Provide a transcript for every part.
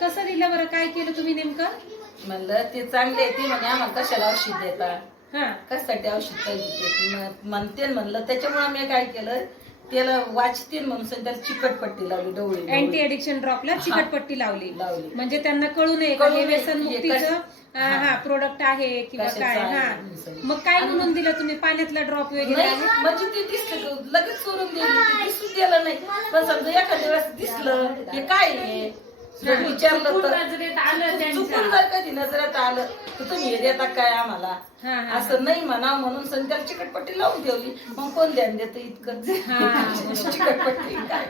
कसं दिलं बरं, काय केलं तुम्ही नेमकं? म्हणलं ते चांगले आहे ते म्हणे आम्हाला कशाला औषध देता, हा कशासाठी औषध पाहिजे ते म्हणते. म्हणलं त्याच्यामुळे मी काय केलं, त्याला वाचतील म्हणून त्याला चिकटपट्टी लावली डोळे. अँटी एडिक्शन ड्रॉपला चिकटपट्टी लावली, लावली. म्हणजे त्यांना कळू नये का हे व्यसन मुक्तीचं हा प्रोडक्ट आहे किंवा काय. हा मग काय म्हणून दिलं तुम्ही, पाण्यातला ड्रॉप वगैरे नाही आहे? म्हणजे ते दिसलं लगेच सोडून दिली, दिसून गेलं नाही. पण समजा एखाद्या वेळेस दिसलं हे काय आहे विचारलं तर नजरेत आलं चुकून जर कधी नजरेत आलं तर तुम्ही हे देता काय आम्हाला, असं नाही म्हणा म्हणून त्याला चिकटपट्टी लावून ठेवली. मग कोण ध्यान देतं इतकं चिकटपट्टी काय.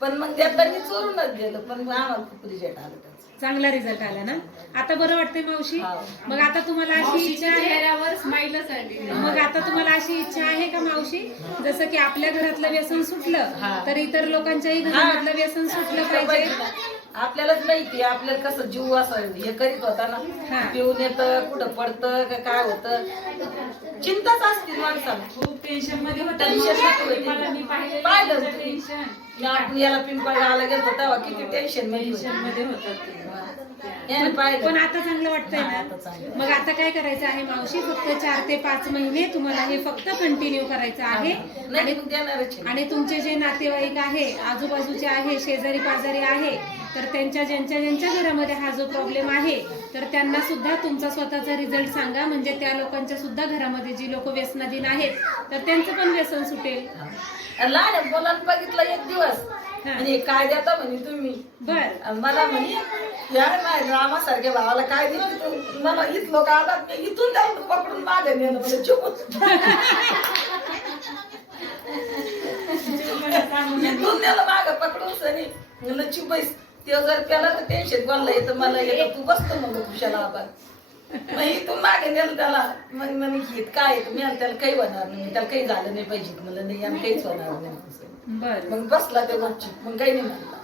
पण मग त्यातलं चोरूनच गेलं, पण आम्हाला खूप रिजेक्ट आलं त्याचं. चांगला रिझल्ट आला ना, आता बरं वाटतंय मावशी? मग आता तुम्हाला अशी इच्छा आहे, चेहऱ्यावर स्माइलच आली. मग आता तुम्हाला अशी इच्छा आहे का मावशी, जसं की आपल्या घरातलं व्यसन सुटलं तर इतर लोकांच्याही घरातलं व्यसन सुटलं पाहिजे? आपल्यालाच माहिती, आपल्याला कसं जीव असं हे करीत होता ना, पिऊन येतं कुठं पडतं का काय होतं, चिंताच असते माणसाला. खूप टेन्शन मध्ये पाहिलं आपण याला पिंपळगावला गेलो तेव्हा किती टेन्शन मध्ये पण आता चांगलं वाटतंय ना. मग आता काय करायचं आहे मावशी, फक्त 4 ते 5 महिने तुम्हाला हे फक्त कंटिन्यू करायचं आहे. आणि तुमचे जे नातेवाईक आहे, आजूबाजूचे आहे, शेजारी पाजारी आहे, तर त्यांच्या ज्यांच्या घरामध्ये हा जो प्रॉब्लेम आहे तर त्यांना सुद्धा तुमचा स्वतःचा रिझल्ट सांगा, म्हणजे त्या लोकांच्या सुद्धा घरामध्ये जी लोक व्यसनाधीन आहेत तर त्यांचं पण व्यसन सुटेल. लहान मुलांना बघितलं एक दिवस म्हणजे काय देता म्हणे तुम्ही, बर मला म्हणे या नाही रामासारख्या भावाला काय दिलं, मला इथं लोक आलात इथून जाऊन पकडून मागे नेलं म्हणजे चुकून इथून त्याला मागं पकडून सनी म्हणलं चुपाईस. ते जर त्याला तर टेन्शन कोणला येतं, मला येतं तू बसतो मग खुशाला आपण मग इथून मागे नेलं त्याला. मग म्हणे काय येतं मी त्याला काही होणार नाही, त्याला काही झालं नाही पाहिजे. म्हणलं नाही आम्ही काहीच होणार नाही. बर मग बसला ते गपचूप, मग काही नाही म्हणला.